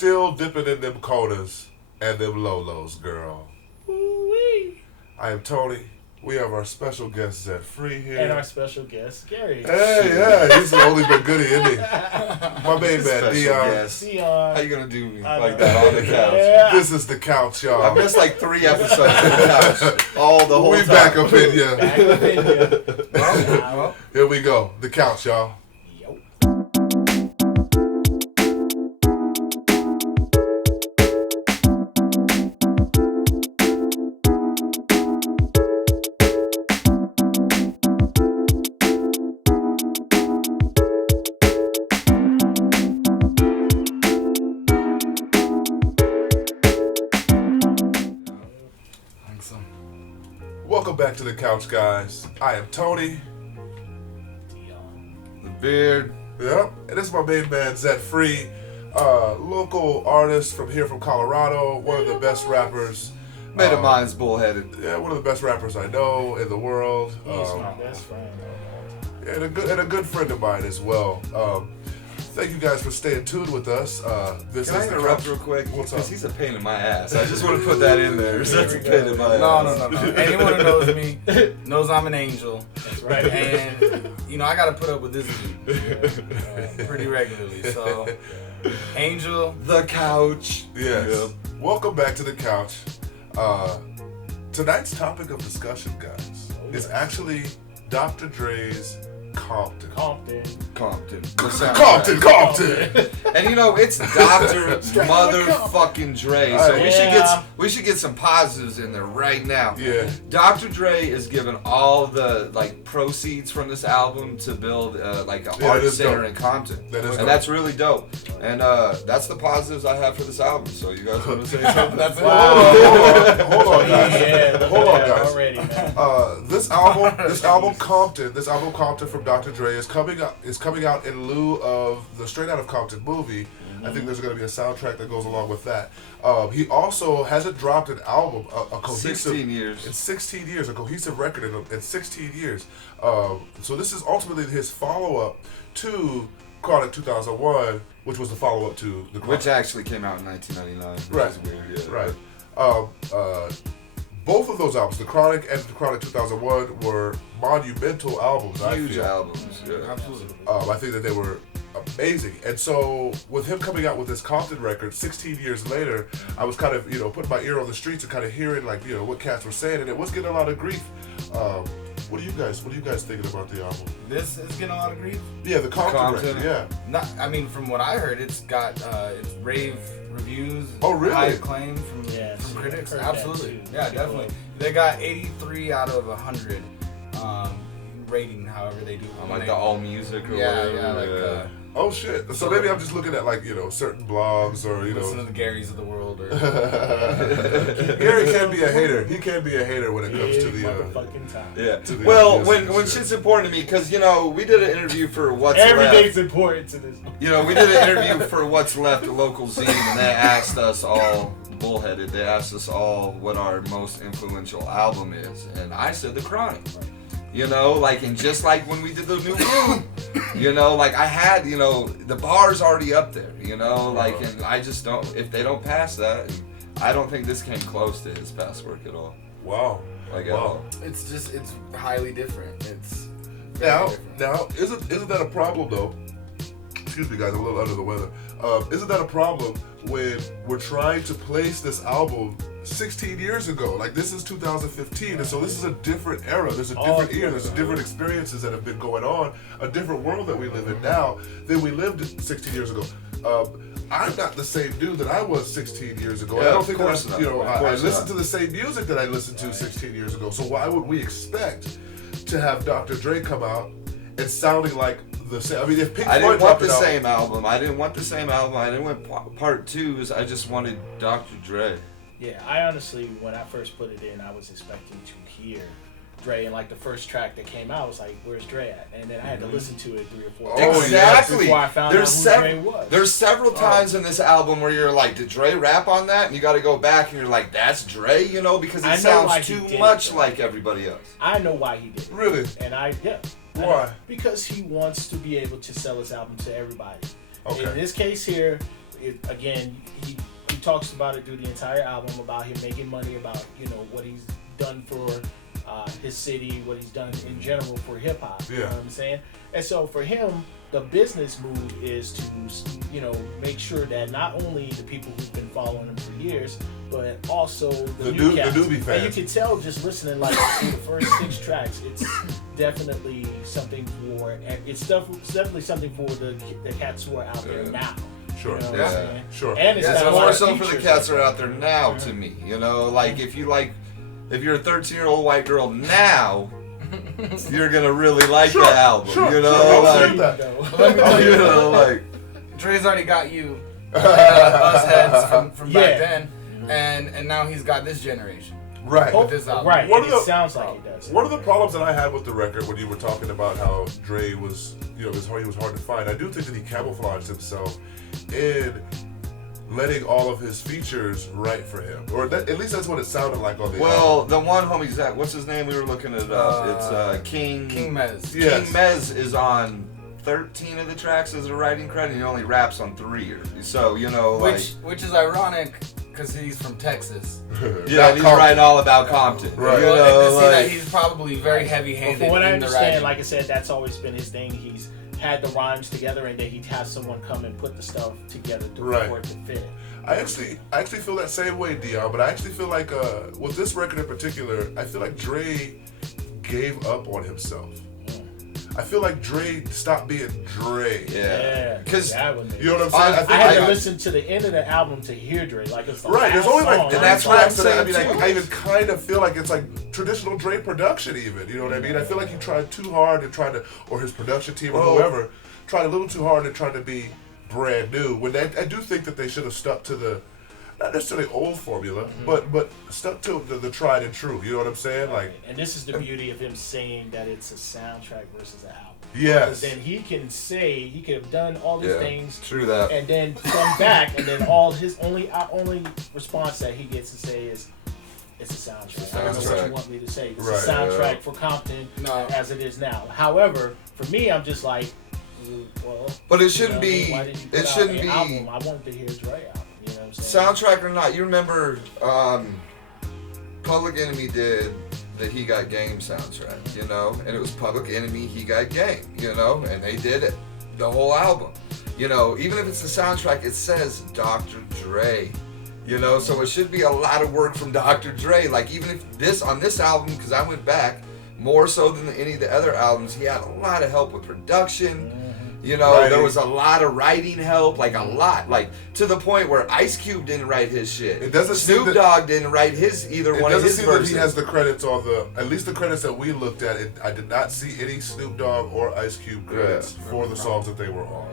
still dipping in them Konas and them Lolos, girl. Woo-wee. I am Tony. We have our special guest, Zed Free, here. And our special guest, Gary. Hey, yeah, he's the only but goodie, isn't he? My main man, Dion. Dion. How you gonna do me like that on the couch? Yeah. This is the couch, y'all. I missed like 3 episodes of the couch. All the whole we time. back up in ya. Back up in ya. Well, Here we go. The couch, y'all. yo. Welcome back to the couch, guys. I am Tony. Dion. The beard. Yep. And this is my main man, Zed Free. Local artist from here from Colorado. One of the best rappers. Made of mine's bullheaded. Yeah, one of the best rappers I know in the world. He's my best friend. And a good friend of mine as well. Thank you guys for staying tuned with us. This Can I is the interrupt couch. real quick? What's up? Because he's a pain in my ass. I just want to put that in there. That's a pain in my ass. No. Anyone who knows me knows I'm an angel. That's right. And, I got to put up with this dude pretty regularly. So, Angel. The couch. Yes. Yep. Welcome back to the couch. Tonight's topic of discussion, guys, is actually Dr. Dre's Compton. Compton. Compton. Compton. And it's Dr. Motherfucking Dre. So we should get some positives in there right now. Yeah. Dr. Dre is giving all the proceeds from this album to build a art center in Compton. That is dope. And that's really dope. And that's the positives I have for this album. So you guys want to say something? That's it. Hold on, guys. Yeah, Hold on, guys. already, man. This album Compton from Dr. Dre is coming out in lieu of the Straight Outta Compton movie. I think there's going to be a soundtrack that goes along with that. He also hasn't dropped an album, a cohesive 16 years. in 16 years, a cohesive record in 16 years. So this is ultimately his follow-up to Chronic 2001, which was the follow-up to the Chronic. Which actually came out in 1999. Which is weird. Yeah. Right. Both of those albums, The Chronic and The Chronic 2001, were monumental albums. Huge I feel. albums. Yeah. Absolutely. I think that they were amazing. And so with him coming out with this Compton record 16 years later, I was kind of, putting my ear on the streets and kind of hearing what cats were saying, and it was getting a lot of grief. What are you guys thinking about the album? This is getting a lot of grief. Yeah, the Compton record, yeah. From what I heard, it's got it's rave reviews. Oh, really? High acclaim from critics. Absolutely. Yeah, definitely. They got 83 out of 100 rating, however they do. Like the All Music or whatever. Oh shit! So maybe I'm just looking at certain blogs or listen to the Garys of the world. Or Gary can be a hater. He can be a hater when it comes to the motherfucking time. Yeah. To the Well, music when shit. shit's important to me, because we did an interview for What's Every Left. day's important to this. We did an interview for What's Left, a local zine, and they asked us all, bullheaded, they asked us all what our most influential album is, and I said The Chronic. And just like when we did the new room, I had, the bar's already up there, and I just don't, if they don't pass that, and I don't think this came close to his past work at all. Wow. At all. it's highly different. It's Now, isn't that a problem though? Excuse me, guys, I'm a little under the weather. Isn't that a problem when we're trying to place this album 16 years ago? This is 2015, and so this is a different era. There's a different era. There's different experiences that have been going on. A different world that we live in now than we lived 16 years ago. I'm not the same dude that I was 16 years ago. Yeah, I don't think course that not. I listened to the same music that I listened to 16 years ago. So why would we expect to have Dr. Dre come out and sounding like the same? I mean, if Pink Floyd I didn't want dropped the it out, same album. I didn't want part twos. I just wanted Dr. Dre. Yeah, I honestly, when I first put it in, I was expecting to hear Dre, and the first track that came out was where's Dre at? And then I had to listen to it 3 or 4 times Exactly. before I found out who Dre was. There's several times in this album where you're like, did Dre rap on that? And you got to go back and you're like, that's Dre, because it sounds too much like everybody else. I know why he did it. Really? And Why? Because he wants to be able to sell his album to everybody. Okay. In this case here, again, he talks about it through the entire album, about him making money, about what he's done for his city, what he's done in general for hip hop. You know what I'm saying? And so for him, the business move is to make sure that not only the people who've been following him for years, but also the newbie fans. And you can tell just listening like through the first 6 tracks, it's definitely something for, and it's definitely something for the cats who are out there now. Sure. You know what I'm saying? Sure. And it's got a lot more of so for the features cats that like are out there now. To me, like if you're a 13-year-old white girl now, you're gonna really like the album. Dre's already got you, us heads from back then, and now he's got this generation. Right. With this album. Right. It sounds like he does. One of the problems that I had with the record when you were talking about how Dre was, he was hard to find, I do think that he camouflaged himself in letting all of his features write for him. Or at least that's what it sounded like on the album. The one homie, Zach, what's his name? We were looking it up. It's King Mez. Yes. King Mez is on 13 of the tracks as a writing credit. He only raps on 3. So, Which is ironic, because he's from Texas. Yeah, and he's writing all about Compton. Right. And to see that he's probably very heavy-handed. From what I in the writing. understand, like I said, that's always been his thing. He's had the rhymes together, and then he'd have someone come and put the stuff together for it to fit. I actually feel that same way, Dion, but I actually feel like with this record in particular, I feel like Dre gave up on himself. I feel like Dre stopped being Dre. Yeah. Because, you know what I'm saying? I had to listen to the end of the album to hear Dre. Like, it's the last there's only like song. three tracks to that. I mean, I even kind of feel like it's like traditional Dre production even. You know what I mean? I feel like he tried too hard and or his production team or whoever, tried a little too hard and tried to be brand new. When I do think that they should have stuck to the, not necessarily old formula, but stuck to the tried and true. You know what I'm saying? Like, and this is the beauty of him saying that it's a soundtrack versus an album. Yes. Because then he could have done all these things. True that. And then come back, and then his only response that he gets to say is, "It's a soundtrack." I don't know what you want me to say. It's a soundtrack for Compton as it is now. However, for me, I'm just like, well. But it shouldn't be. Why did you put It out shouldn't an be. album? I wanted to hear Dre album. You know what I'm saying? Soundtrack or not, you remember Public Enemy did the He Got Game soundtrack, and it was Public Enemy, He Got Game, and they did it, the whole album. Even if it's the soundtrack, it says Dr. Dre, so it should be a lot of work from Dr. Dre. Like, even if on this album, because I went back, more so than any of the other albums, he had a lot of help with production. There was a lot of writing help, like a lot, like to the point where Ice Cube didn't write his shit. It doesn't Snoop Dogg didn't write either one of his verses. It doesn't seem that he has the credits on at least the credits that we looked at. I did not see any Snoop Dogg or Ice Cube credits for the songs that they were on.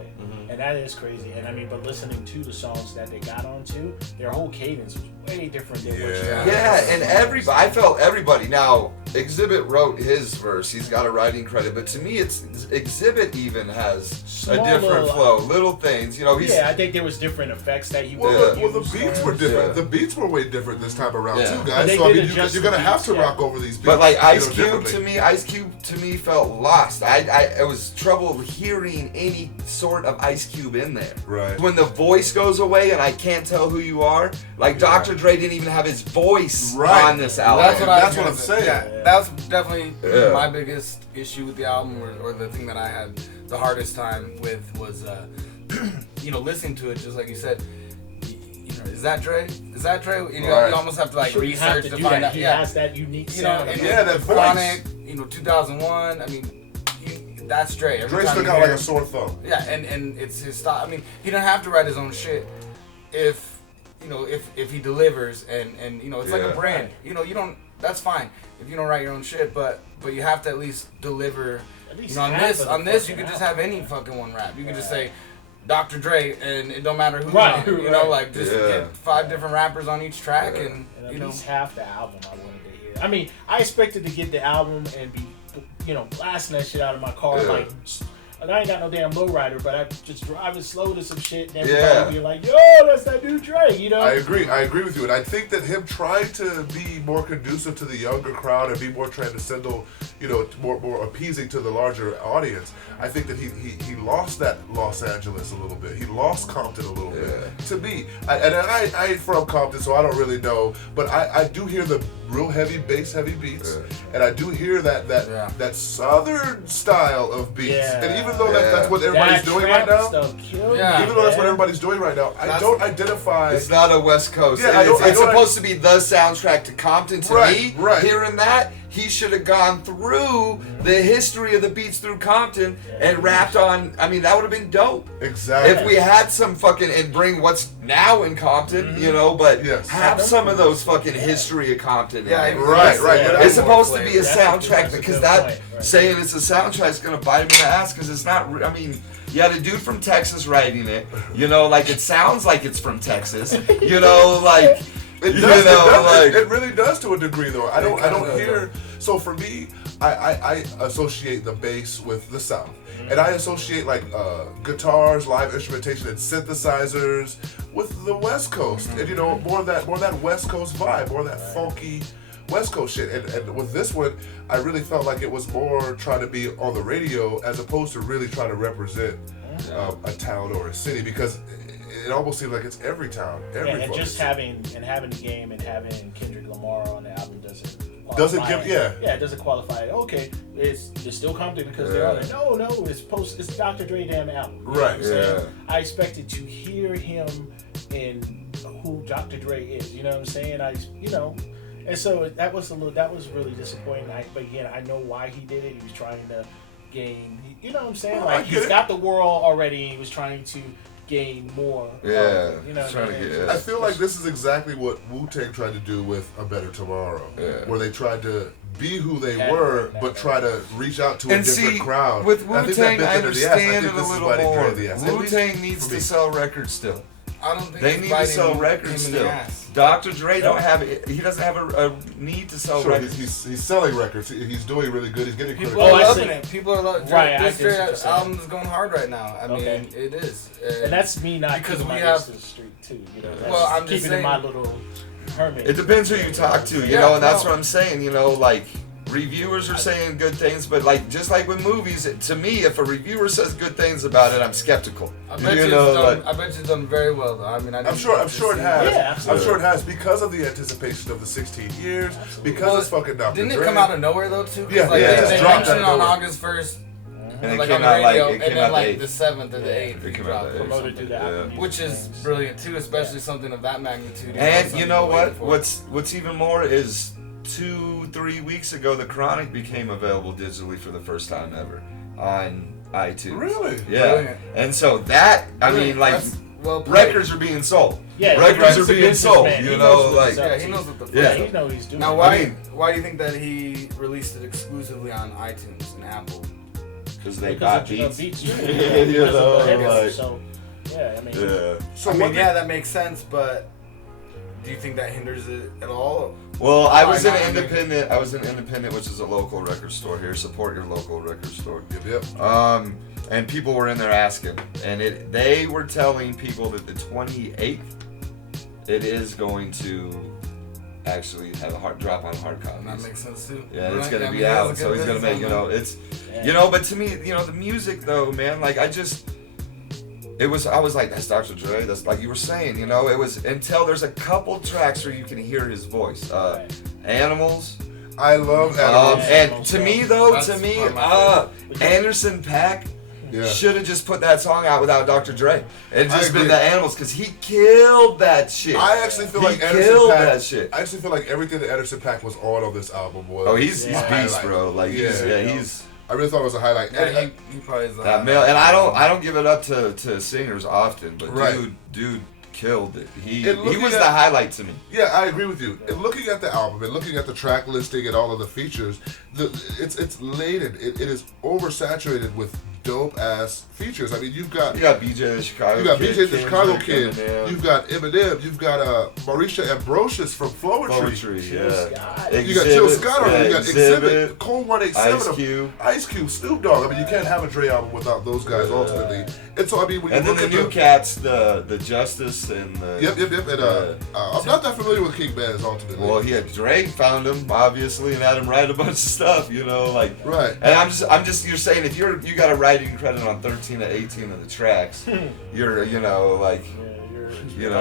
And that is crazy. And I mean, but listening to the songs that they got onto, their whole cadence was way different than what you got. Yeah, and I felt everybody. Now, Exhibit wrote his verse. He's got a writing credit, but to me, Exhibit even has a different flow. Little things, I think there was different effects that he Well, the beats were different. The beats were way different this time around too, guys. So I mean, you're gonna have to rock over these beats. But like Ice Cube to me felt lost. I was trouble hearing any sort of Ice Cube in there. Right. When the voice goes away and I can't tell who you are, like Dr. Dre didn't even have his voice on this album. That's what I'm saying. Yeah, that's definitely my biggest issue with the album, or the thing that I had the hardest time with was, listening to it. Just like you said, is that Dre? Is that Dre? You almost have to research to find out. He has that unique sound. That voice. Chronic, 2001. I mean. That's Dre. Dre stuck out like a sore thumb. Yeah, and it's his style. I mean, he don't have to write his own shit if he delivers, and it's like a brand. You don't. That's fine if you don't write your own shit, but you have to at least deliver. On this, you could just have any fucking one rap. You could just say Dr. Dre, and it don't matter who. Just get 5 different rappers on each track, and at least half the album I wanted to hear. I mean, I expected to get the album and be blasting that shit out of my car, like and I ain't got no damn lowrider, but I just driving slow to some shit, and everybody being like, "Yo, that's that new Dre," you know. I agree with you, and I think that him trying to be more conducive to the younger crowd and be more transcendental, you know, more appeasing to the larger audience. I think that he lost that Los Angeles a little bit. He lost Compton a little bit. To me, I ain't from Compton, so I don't really know, but I do hear the real heavy bass, heavy beats, and I do hear that southern style of beats. And even though that's what everybody's doing right now, even though that's what everybody's doing right now, I don't identify. It's not a West Coast. Yeah, it's supposed to be the soundtrack to Compton. To me, right. Hearing that, he should have gone through the history of the beats through Compton and rapped on. I mean, that would have been dope. Exactly. If we had some fucking and bring what's now in Compton, you know, but have some of those fucking history of Compton. Yeah, right. It's supposed to be a soundtrack because that saying it's a soundtrack is gonna bite him in the ass because it's not. I mean. You had a dude from Texas writing it, you know, like it sounds like it's from Texas, you know, like it really does to a degree though. I don't hear. So for me, I associate the bass with the South, and I associate like guitars, live instrumentation, and synthesizers with the West Coast, and you know more of that West Coast vibe, more of that funky West Coast shit. And with this one, I really felt like it was more trying to be on the radio as opposed to really trying to represent a town or a city, because it almost seems like it's every town, every and just having the game and having Kendrick Lamar on the album doesn't give it doesn't qualify. Okay, it's still Compton because they're on it. No, it's Dr. Dre damn album. Right. I expected to hear him in who Dr. Dre is. You know what I'm saying? And so that was really disappointing. But again, I know why he did it. He was trying to gain. You know what I'm saying? Like he's got the world already. He was trying to gain more. Yeah. You know. I feel like this is exactly what Wu-Tang tried to do with A Better Tomorrow, where they tried to be who they were, but try to reach out to a different crowd. With Wu-Tang, I understand it a little more. Wu-Tang needs to sell records still. I don't think they need to sell records still. Dr. Dre doesn't have a need to sell records. He's selling records. He's doing really good. He's getting people are loving it. People are loving it. Right, this album is going hard right now. I mean, it is. And that's me not because we have to the street too. You know, well, I'm keeping just saying, in my little hermit. It depends who you talk to, you know, and that's what I'm saying. You know, like. Reviewers are saying good things, but like just like with movies, to me, if a reviewer says good things about it, I'm skeptical. I bet you've done very well, though. I mean, I'm sure it has. Yeah, I'm sure it has because of the anticipation of the 16 years. Because it's fucking Dr. Didn't Dre. it come out of nowhere though too? Yeah, they mentioned it on August 1st. And like it on came the out radio, like and then like the 7th or the 8th, it came out promoted to the album, which is brilliant too, especially something of that magnitude. And you know what? What's even more is 2-3 weeks ago, The Chronic became available digitally for the first time ever on iTunes. Really? Yeah. Brilliant. And so that, I mean, like, records are being sold. Yeah, records are being sold. Man. You know, like, he knows what the fuck. Yeah, he knows he's doing. Now, why do you think that he released it exclusively on iTunes and Apple? Because they got beats. You know, like, so yeah, I mean, So that makes sense, but do you think that hinders it at all? Well, I was in Independent, which is a local record store here. Support your local record store. Yep. And people were in there asking, and they were telling people that the 28th, it is going to actually have a drop on hard copies. That makes sense too. Yeah, it's gonna be out, so he's gonna make But to me, the music though, man, like I was like, that's Dr. Dre. That's like you were saying, it was until there's a couple tracks where you can hear his voice. Animals. I love Animals. And to me, Anderson .Paak should have just put that song out without Dr. Dre. And just been the Animals, because he killed that shit. I actually feel like Anderson .Paak. That shit. I actually feel like everything that Anderson .Paak was on this album was. Oh, he's beast, bro. Like he's. I really thought it was a highlight. Yeah, he probably is that male, and I don't give it up to singers often, but dude killed it. He was the highlight to me. Yeah, I agree with you. And looking at the album and looking at the track listing and all of the features, it's laden. It is oversaturated with dope ass features. I mean, you got BJ the Chicago. You got Kid, BJ the Chicago Kid. Eminem. You've got Eminem. You've got Marisha Ambrosius from Flowetry. Yeah. You got Chill Scott on there. You got Exhibit. Exhibit. Cole 187. Ice Cube. Snoop Dogg. I mean, you can't have a Dre album without those guys ultimately. And so I mean, when you And look then at the new cats, the Justice and the. Yep. And I'm not that familiar with King Baz ultimately. Well, he had Drake found him obviously and had him write a bunch of stuff, you know, like. Right. And I'm just you're saying if you got a writing credit on 13 to 18 of the tracks, you're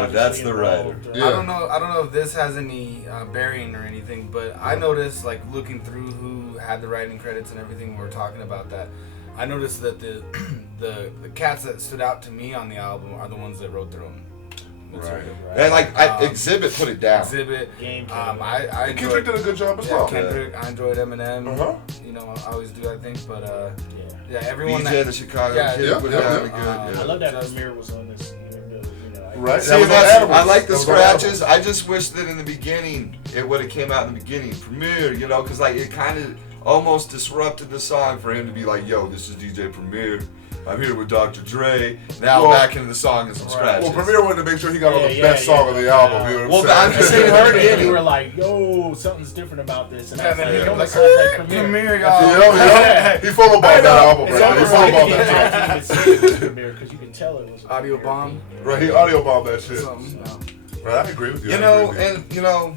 that's the writer. I don't know if this has any bearing or anything, but I noticed, like, looking through who had the writing credits and everything, we were talking about that. I noticed that the cats that stood out to me on the album are the ones that wrote through them. Right. And like Exhibit put it down. Exhibit. I Kendrick did a good job as well. Kendrick, I enjoyed Eminem. You know, I always do, I think, but everyone. BJ the Chicago Kid put it down good. I love that Premier was on this. Right. See, I like the scratches. I just wish that in the beginning it would have came out in the beginning, Premier, you know, because like it kind of almost disrupted the song for him to be like, "Yo, this is DJ Premier. I'm here with Dr. Dre." Now back into the song and some scratches. Well, Premier wanted to make sure he got on the best song of the album. You know what I'm just saying, heard it. You were like, "Yo, something's different about this," and I was like, "It almost sounds like Premier." He full about that album, right? He full about that shit. Premier, because you can tell it was audio bomb. Right, he audio bombed that shit. Right, I agree with you. You know,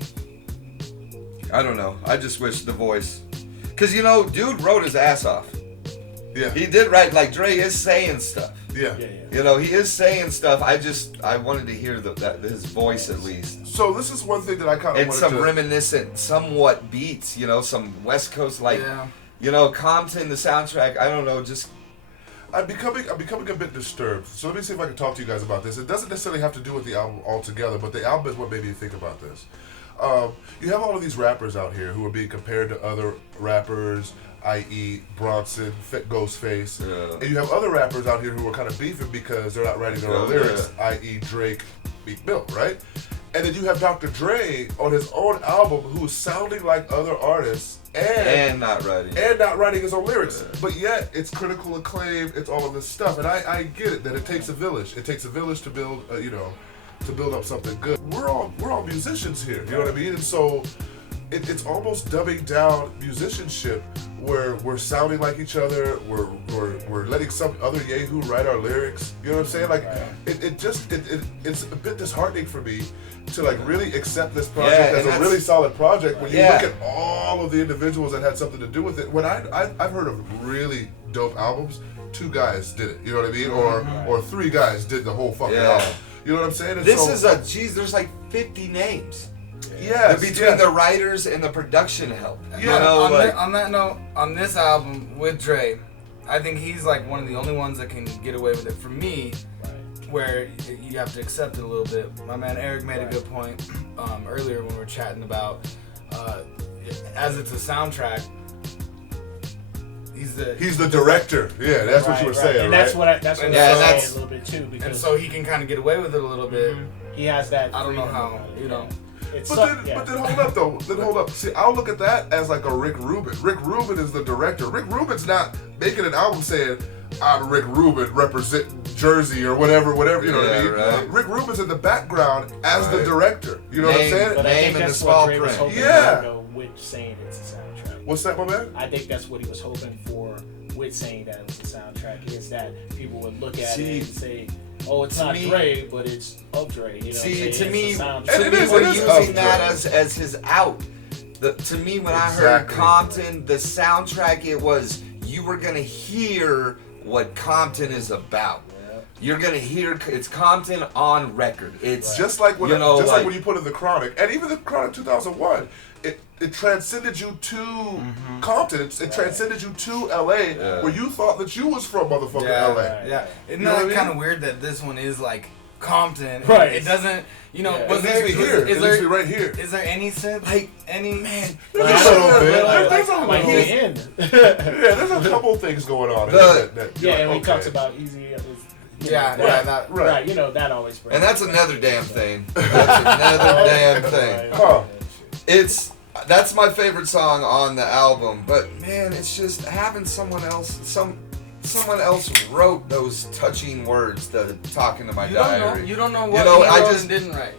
I don't know. I just wish the voice, because dude wrote his ass off. Yeah. He did write, like, Dre is saying stuff. Yeah. You know, he is saying stuff. I wanted to hear his voice at least. So this is one thing that I kind of and some reminiscent, somewhat beats. You know, some West Coast Compton, the soundtrack. I don't know, just. I'm becoming a bit disturbed. So let me see if I can talk to you guys about this. It doesn't necessarily have to do with the album altogether, but the album is what made me think about this. You have all of these rappers out here who are being compared to other rappers, i.e. Bronson, Ghostface, and you have other rappers out here who are kind of beefing because they're not writing their own lyrics, i.e. Drake, Meek Mill, right? And then you have Dr. Dre on his own album who's sounding like other artists and not writing his own lyrics, but yet it's critical acclaim, it's all of this stuff, and I get it that it takes a village. It takes a village to build, to build up something good. We're all musicians here, you know what I mean? And so it's almost dumbing down musicianship, where we're sounding like each other, we're letting some other yahoo write our lyrics. You know what I'm saying? Like it's a bit disheartening for me to like really accept this project as a really solid project when you look at all of the individuals that had something to do with it. When I've heard of really dope albums, 2 guys did it. You know what I mean? Or 3 guys did the whole fucking album. You know what I'm saying? And there's like 50 names. Yeah, between the writers and the production help. On that note, on this album with Dre, I think he's like one of the only ones that can get away with it. For me, where you have to accept it a little bit. My man Eric made a good point earlier when we were chatting about as it's a soundtrack. He's the director. Yeah, that's what you were saying, and right? that's what I was saying a little bit too. Because and so he can kind of get away with it a little bit. He has that. I don't know how, But then hold up. See, I'll look at that as like a Rick Rubin. Rick Rubin is the director. Rick Rubin's not making an album saying, "I'm Rick Rubin representing Jersey" or whatever, you know what I mean? Right. Rick Rubin's in the background as the director. You know what I'm saying? But I think that's what Dre was hoping for with saying it's a soundtrack. What's that, my man? I think that's what he was hoping for with saying that it was a soundtrack, is that people would look at it and say, "Oh, it's not Dre, but it's of Dre." You know, to me, we're using that as his out. To me, when I heard Compton, the soundtrack, it was you were gonna hear what Compton is about. You're gonna hear it's Compton on record. It's just like when like when you put in the Chronic, and even the Chronic 2001. It transcended you to Compton. It transcended you to LA, where you thought that you was from motherfucking LA. Yeah, isn't that kind of weird that this one is like Compton? Right. It doesn't, It needs to be here. It needs to be right here. Is there any sense? Like any man? There's a little bit. There's there's a couple things going on. And he talks about Easy. Right. You know that always. And that's another damn thing. That's another damn thing. That's my favorite song on the album, but man, it's just having someone else, someone else wrote those touching words that are talking to my diary. You don't know what he wrote and didn't write.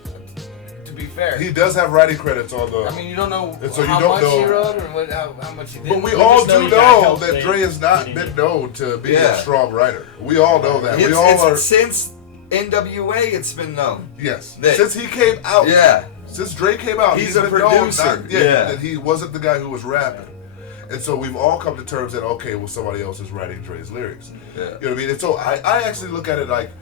To be fair, he does have writing credits on the. I mean, you don't know so how you don't much know, he wrote or how much he did. But we all do know that Dre has not been known to be a strong writer. We all know that. We all are. Since NWA, it's been known. Yes. Since he came out. Yeah. Since Dre came out, he's a producer. That he wasn't the guy who was rapping. And so we've all come to terms that, okay, well, somebody else is writing Dre's lyrics. Yeah. You know what I mean? And so I actually look at it like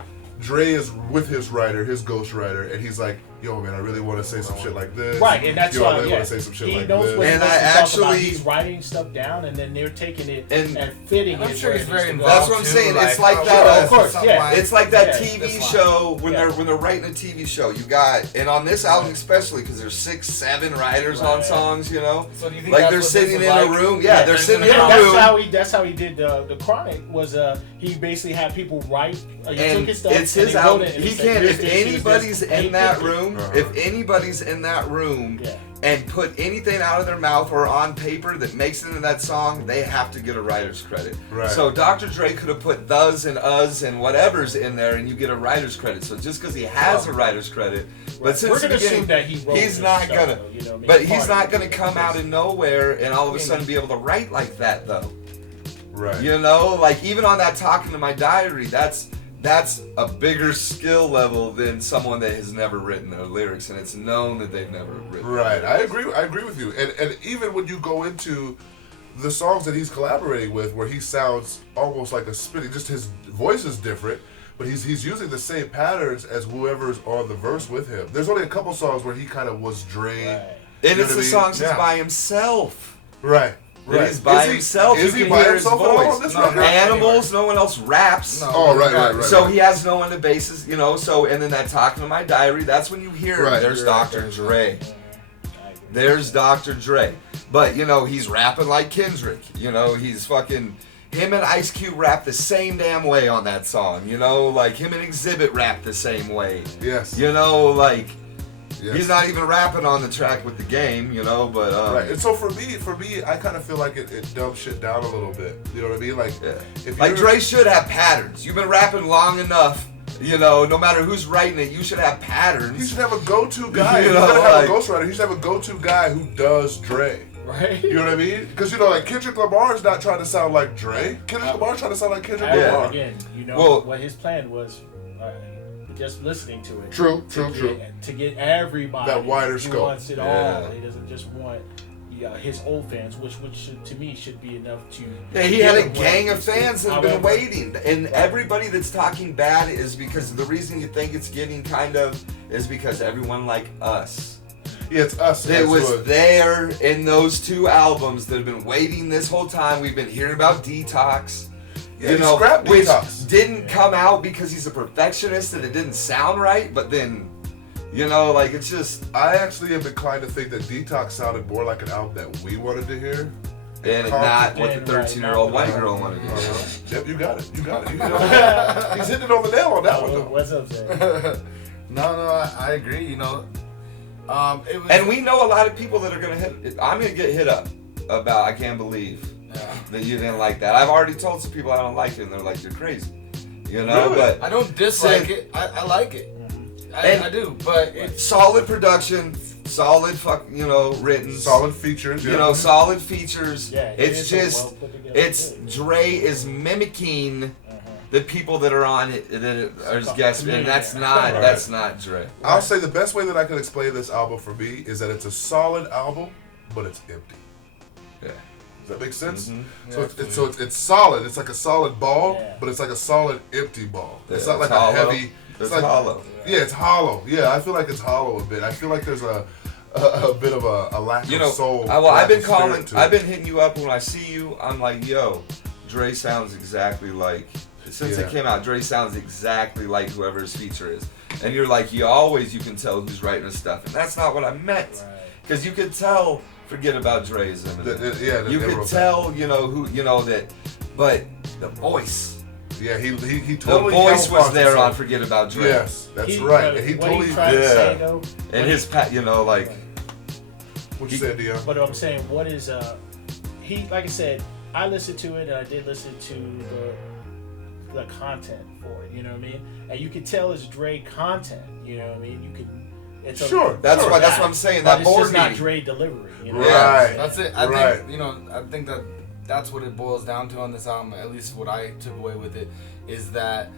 Dre is with his writer, his ghostwriter, and he's like, yo, man, I really want to say some shit like this. Right, and that's why I really want to say some shit he like knows this. what and he I wants to talk about. actually, he's writing stuff down, and then they're taking it and fitting I'm it. sure he's very involved. That's what I'm saying. Too, it's like oh, that. of course, yeah. It's like that Yeah, TV show when they're writing a TV show. You got, and on this album especially, because there's 6, 7 writers on songs. You know, so do you think like that's they're what sitting this in is a like? room. Yeah, they're sitting in a room. That's how he did the Chronic. Was he basically had people write? He And took his stuff. it's his and he wrote album. it, and He said, can't. "Here's If this, here's anybody's this," in that room, Uh-huh. if anybody's in that room and put anything out of their mouth or on paper that makes it into that song, they have to get a writer's credit. Right. So Dr. Dre could have put thes and us and whatever's in there, and you get a writer's credit. So just because he has a writer's credit, but since we're the gonna beginning, assume that he wrote he's this not stuff, gonna. though, you know what I mean? But he's Part not of gonna it. come out of nowhere and all of a sudden be able to write like that, though. Right. You know, like even on that Talking to My Diary, that's a bigger skill level than someone that has never written their lyrics, and it's known that they've never written. Right. I agree with you. And even when you go into the songs that he's collaborating with, where he sounds almost like a spitting, just his voice is different, but he's using the same patterns as whoever's on the verse with him. There's only a couple songs where he kind of was Dre. Right. And it's the songs he's by himself. Right. Right. He's by himself. Is You he can by hear his himself at all voice. on this No, record? Animals, no one else raps. No. Oh, right. So he has no one to bases, you know. So and then that Talking to My Diary, that's when you hear there's Dr. Dre. There's Dr. Dre. But you know he's rapping like Kendrick. You know he's fucking. Him and Ice Cube rap the same damn way on that song. You know, like him and Exhibit rap the same way. Yes. You know, like. Yes. He's not even rapping on the track with the Game, you know, but right. And so for me, I kind of feel like it dumbs shit down a little bit. You know what I mean? Like, if like Dre should have patterns. You've been rapping long enough, you know. No matter who's writing it, you should have patterns. he should have a go-to guy. You He's know, gonna have like- a ghostwriter. He should have a go-to guy who does Dre. Right. You know what I mean? Because you know, like Kendrick Lamar's not trying to sound like Dre. Kendrick Lamar's trying to sound like Kendrick Lamar. Again, you know Well- what his plan was. Just listening to it. True. To get everybody That wider who scope. wants it all. He doesn't just want his old fans, which should, to me should be enough to. Yeah, he had a get gang away. of fans that have been However- waiting, and everybody that's talking bad is because the reason you think it's getting kind of is because everyone like us. Yeah, it's us. It was there in those 2 albums that have been waiting this whole time. We've been hearing about Detox. Yeah, he scrapped which Detox. didn't come out because he's a perfectionist and it didn't sound right, but then, you know, like it's just. I actually am inclined to think that Detox sounded more like an album that we wanted to hear. And not what the 13-year-old white girl wanted to hear. Yep, you got it. He's hitting it on the nail on that one, though. What's up, Zay? No, I agree. You know, it was. And we know a lot of people that are gonna hit. I'm gonna get hit up about. I can't believe that you didn't like that. I've already told some people I don't like it, and they're like, "You're crazy," you know. Really? But I don't dislike it. I like it. I do, but it's solid production, solid written, Solid features. you know, solid features. Yeah, It's just, it's Dre is mimicking the people that are on it that are his guests, and that's not Dre. I'll say the best way that I can explain this album for me is that it's a solid album, but it's empty. Yeah. Does that make sense? Mm-hmm. So it's solid. It's like a solid ball, Yeah. but it's like a solid empty ball. It's Yeah, not like hollow. a heavy. It's like, hollow. Yeah, it's hollow. Yeah, I feel like it's hollow a bit. I feel like there's a bit of a lack You know, of soul. I've lack been of spirit calling, to I've it. been hitting you up when I see you. I'm like, yo, Dre sounds exactly like. Since Yeah. it came out, Dre sounds exactly like whoever his feature is. And you're like, you can tell who's writing his stuff, and that's not what I meant. Right. Because you could tell. Forget about Dre's Eminem. You could wrote tell, that, but the voice. that. Yeah, he The totally. voice was there himself. on Forget About Dre. Yes, that's right. And he what totally. tried to say, though, And his like. What you said, Dion? But I'm saying, what is he? Like I said, I listened to it, and I did listen to the content for it. You know what I mean? And you can tell it's Dre content. You know what I mean? You can. It's That's what I'm saying. That it's just bored not me. Dre delivery. You know? Right. That's it. I think that's what it boils down to on this album. At least what I took away with it is that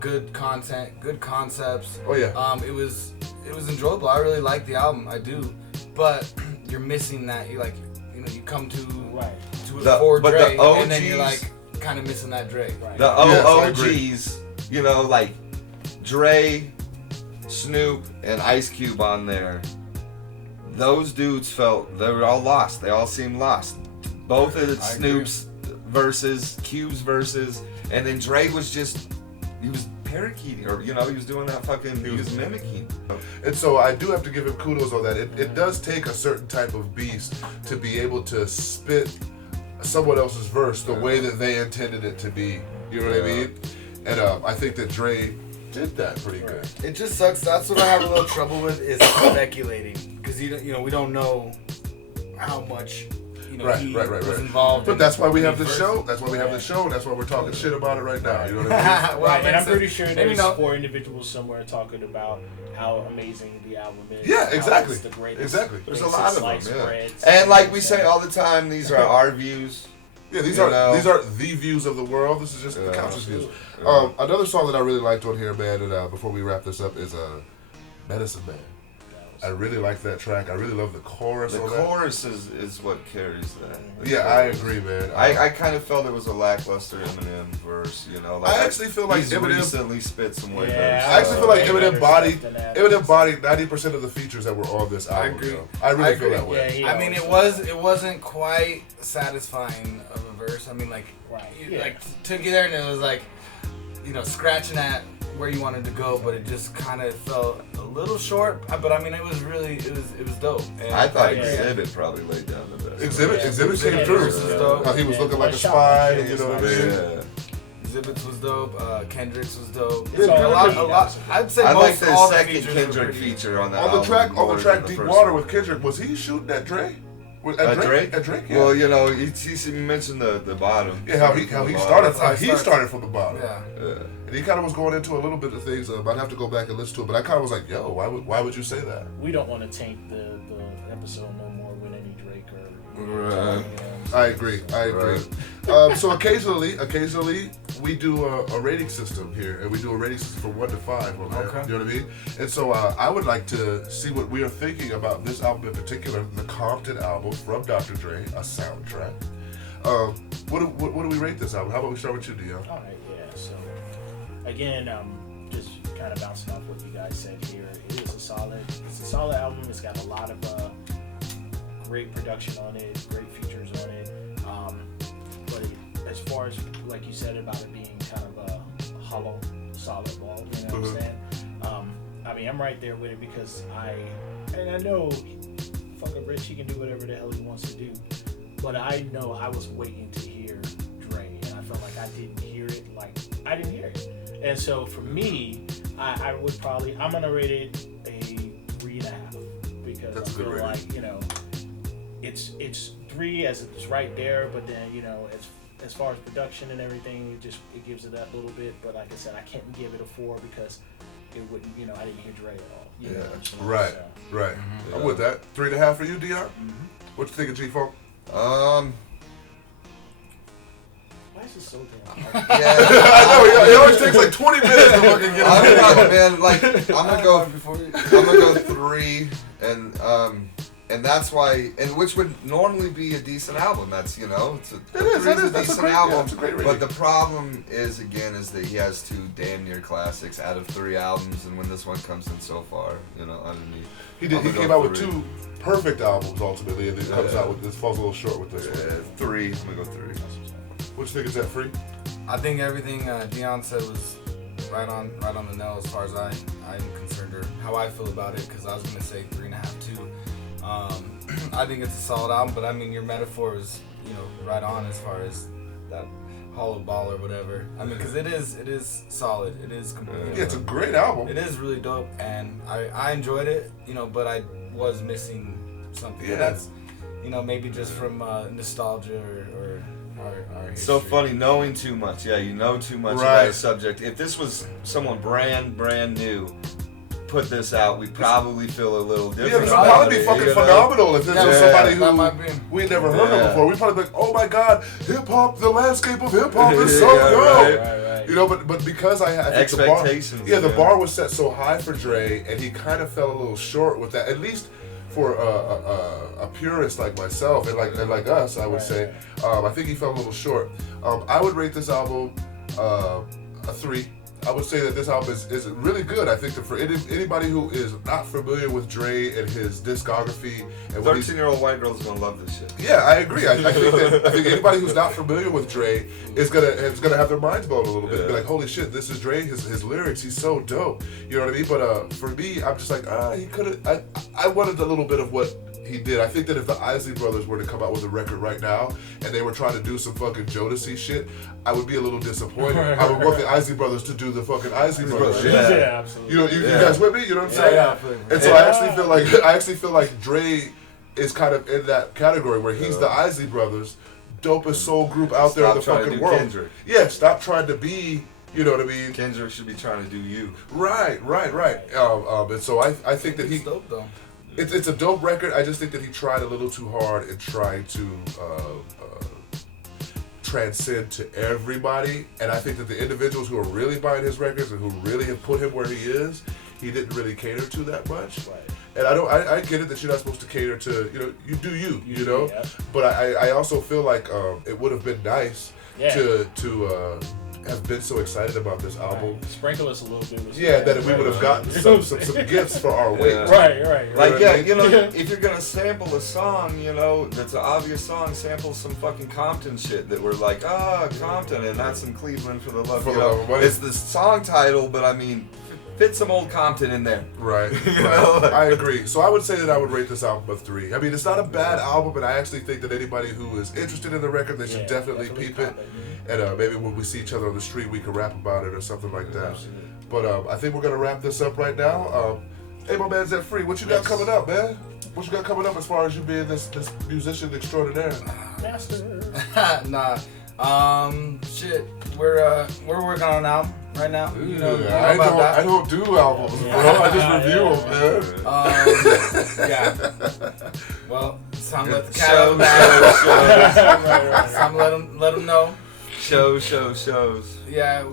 good content, good concepts. Oh yeah. It was enjoyable. I really like the album. I do, but you're missing that. You come to it for Dre, and then you're like kind of missing that Dre. Right. The OGs, like Dre, Snoop, and Ice Cube on there. Those dudes felt they were all lost. They all seemed lost. Both of Snoop's verses, Cube's verses, and then Dre was he was parakeeting, or he was doing that fucking, he was mimicking. And so I do have to give him kudos on that. It does take a certain type of beast to be able to spit someone else's verse the way that they intended it to be. You know what I mean? And I think that Dre did that pretty good. It just sucks. That's what I have a little trouble with is speculating, because we don't know how much he was involved. But that's why we have the show. That's why we have the show, and that's why we're talking shit about it right now. You know what I mean? Right, and I'm pretty sure there's 4 individuals somewhere talking about how amazing the album is. Yeah, exactly. It's the greatest. Exactly. There's a lot of them. Breads, And like we say all the time, these are our views. Yeah, these are the views of the world. This is just the Couch's views. Another song that I really liked on here, man, and before we wrap this up, is Medicine Man. I really like that track. I really love the chorus. The chorus is what carries that. Yeah, I agree, man. I kind of felt it was a lackluster Eminem verse, I actually feel like Eminem recently spit some way I better. actually feel like Eminem bodied 90% of the features that were on this album. I agree. I really feel that way. Yeah, I mean, it wasn't quite satisfying of a verse. I mean, like took you there, and it was like, scratching at where you wanted to go, but it just kind of felt a little short. But I mean, it was dope. And I thought Exhibit probably laid down the best. Exhibit came through. How he was looking like a spy. You know what I mean? Yeah. Exhibits was dope. Kendrick's was dope. It's a lot. I'd say I like most the all the second features Kendrick feature on that On the album track Deep Water with Kendrick, was he shooting at Drake? At Drake? Yeah. Well, he mentioned the bottom. Yeah, how he started. How he started from the bottom. Yeah. And he kind of was going into a little bit of things. I'd have to go back and listen to it, but I kind of was like, "Yo, why would you say that?" We don't want to taint the episode no more with any Drake or. Right. I agree. So occasionally we do a rating system here, and we do a rating system from 1 to 5. Okay. You know what I mean? And so I would like to see what we are thinking about this album in particular, the Compton album from Dr. Dre, a soundtrack. What do we rate this album? How about we start with you, Dion? All right. Yeah. So again, just kind of bouncing off what you guys said here. It's a solid album. It's got a lot of great production on it, great features on it. But as far as, like you said, about it being kind of a hollow, solid ball, you know what I'm saying? I mean, I'm right there with it because I know fucking Rich, he can do whatever the hell he wants to do. But I know I was waiting to hear Dre, and I felt like I didn't hear it. And so for me, I'm gonna rate it a 3.5 because I feel like it's 3 as it's right there, but then as far as production and everything, it gives it that little bit. But like I said, I can't give it a 4 because it wouldn't, I didn't hear Dre at all. Right. Mm-hmm. I'm with that. 3.5 for you, Dion. Mm-hmm. What you think of G-Funk? Why is it so damn hard? Yeah. I know, it always takes like 20 minutes to fucking get I'm gonna go 3, and that's why, and which would normally be a decent album. That's it's a decent album. That's a great rating. But the problem is that he has 2 damn near classics out of 3 albums, and when this one comes in so far, underneath. He came out with 2 perfect albums ultimately, and then comes out with this, falls a little short with this one. 3. I'm gonna go 3. What you think? Is that free? I think everything Dion said was right on the nail as far as I'm concerned, or how I feel about it. Because I was gonna say 3.5 too. I think it's a solid album, but I mean your metaphor is right on as far as that hollow ball or whatever. I mean, because it is solid. It is complete. Yeah, it's a great album. It is really dope, and I enjoyed it. But I was missing something. Yeah. That's maybe just from nostalgia or our So history. funny, knowing too much. Yeah, you know too much about a subject. If this was someone brand new, put this out, we'd probably feel a little different. Yeah, this would probably be fucking phenomenal if this was somebody who we never heard of before. We'd probably be like, oh my god, hip hop, the landscape of hip hop is so dope. Right. You know, but because I think expectations. the bar was set so high for Dre, and he kind of fell a little short with that. At least for a purist like myself and like us, I would say, I think he fell a little short. I would rate this album a 3. I would say that this album is really good. I think that for anybody who is not familiar with Dre and his discography, and 13-year-old white girls gonna love this shit. Yeah, I agree. I think anybody who's not familiar with Dre is gonna have their minds blown a little bit. Be like, holy shit, this is Dre. His lyrics, he's so dope. You know what I mean? But for me, I'm just like, he could have. I wanted a little bit of what he did. I think that if the Isley Brothers were to come out with a record right now and they were trying to do some fucking Jodeci shit, I would be a little disappointed. I would want the Isley Brothers to do the fucking Isley Brothers shit. Yeah, absolutely. You guys with me? You know what I'm saying? Yeah. And so I actually feel like Dre is kind of in that category where he's the Isley Brothers, dopest soul group out there in the fucking world. Kendrick. Yeah, stop trying to be. You know what I mean? Kendrick should be trying to do you. Right. And so I think that It's dope though. It's a dope record. I just think that he tried a little too hard in trying to transcend to everybody. And I think that the individuals who are really buying his records and who really have put him where he is, he didn't really cater to that much. Right. And I get it that you're not supposed to cater to, you do you know? Yeah. But I also feel like it would have been nice to have been so excited about this album. Right. Sprinkle us a little bit. That we would have gotten some gifts for our wait. Right. Like, if you're gonna sample a song, that's an obvious song, sample some fucking Compton shit that we're like, Compton, and not some Cleveland for the love of money. It's the song title, but I mean, fit some old Compton in there. Right. I agree. So I would say that I would rate this album a 3. I mean, it's not a bad album, and I actually think that anybody who is interested in the record, they should definitely peep it. And maybe when we see each other on the street, we can rap about it or something like that. But I think we're going to wrap this up right now. Hey, my man, Zed Free, what you got coming up, man? What you got coming up as far as you being this musician extraordinaire? Master. Shit. We're working on an album right now. I don't do albums, bro. I just review them, man. Yeah. Well, it's time to let the cat out of the bag. It's time to let them know. Shows. Yeah,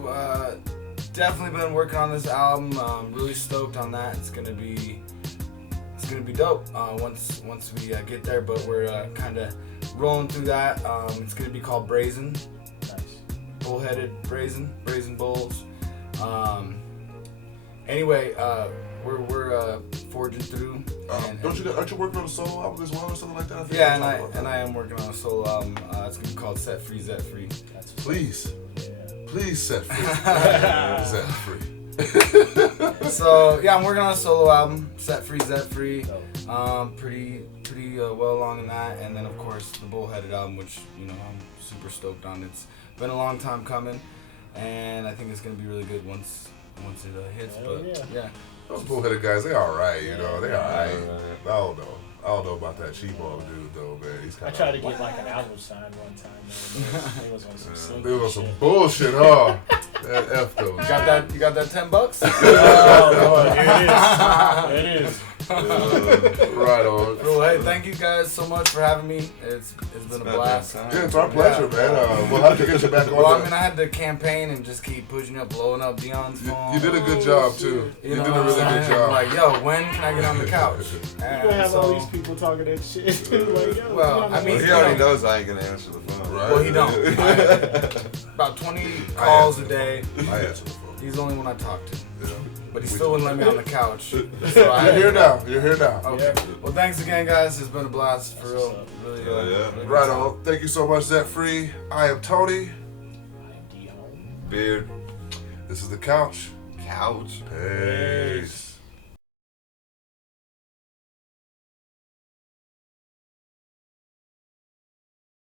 definitely been working on this album. Really stoked on that. It's gonna be dope once we get there. But we're kind of rolling through that. It's gonna be called Brazen. Nice. Bullheaded Brazen Bulls. Anyway, we're forging through. Aren't you working on a solo album as well or something like that? I am working on a solo album. It's gonna be called Set Free, Zet Free. Please set free. Zet Free. So yeah, I'm working on a solo album, Set Free, Zet Free. Pretty well along in that, and then of course the Bullheaded album, which I'm super stoked on. It's been a long time coming, and I think it's gonna be really good once it hits. Those Bullheaded guys, they alright, they alright. I don't know about that cheap-ball dude though, man. He's I tried to get like an album signed one time, man. It was on some They was on some bullshit, huh? That F those. You got that $10? Oh, it is. Right on. Well, hey, thank you guys so much for having me. It's been a blast. Yeah, it's our pleasure, man. We'll have to get you back on. Well, I had to campaign and just keep pushing up, blowing up Dion's phone. You did a good job too. You did a really good job. Like, yo, when can I get on the couch? You have all these people talking that shit. Like, yo, well, I mean, he already knows I ain't gonna answer the phone. Right? Well, he don't. About 20 calls a day. I answer the phone. He's the only one I talk to. But he still wouldn't let me on the couch. So You're here now. Okay. Well, thanks again, guys. It's been a blast for real. Really, really right on. Thank you so much, Zet Free. I am Tony. I am Dion. Beard. This is The Couch. Couch. Peace.